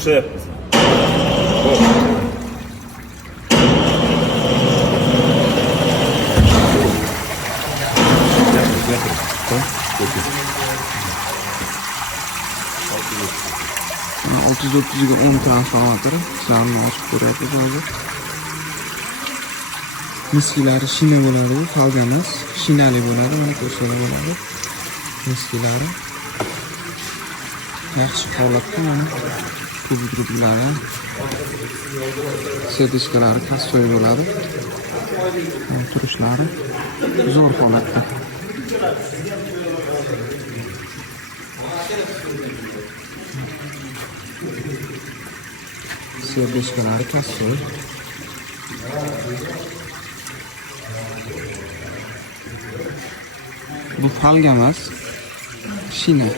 Ushlayapmiz. Altı yüz otuz 10 transformatörü. Sizlarni ochib ko'ryapmiz hozir. Miskilari shina bo'ladi, bu falga emas, shinali bo'ladi, mana ko'rsatib bo'ladi. Miskilari yaxshi holatda, mana kubiklar, serdishkalari kastoy bo'ladi. Turishlari zo'r holatda. Serdishkalari kastoy. Bu falga emas, shina.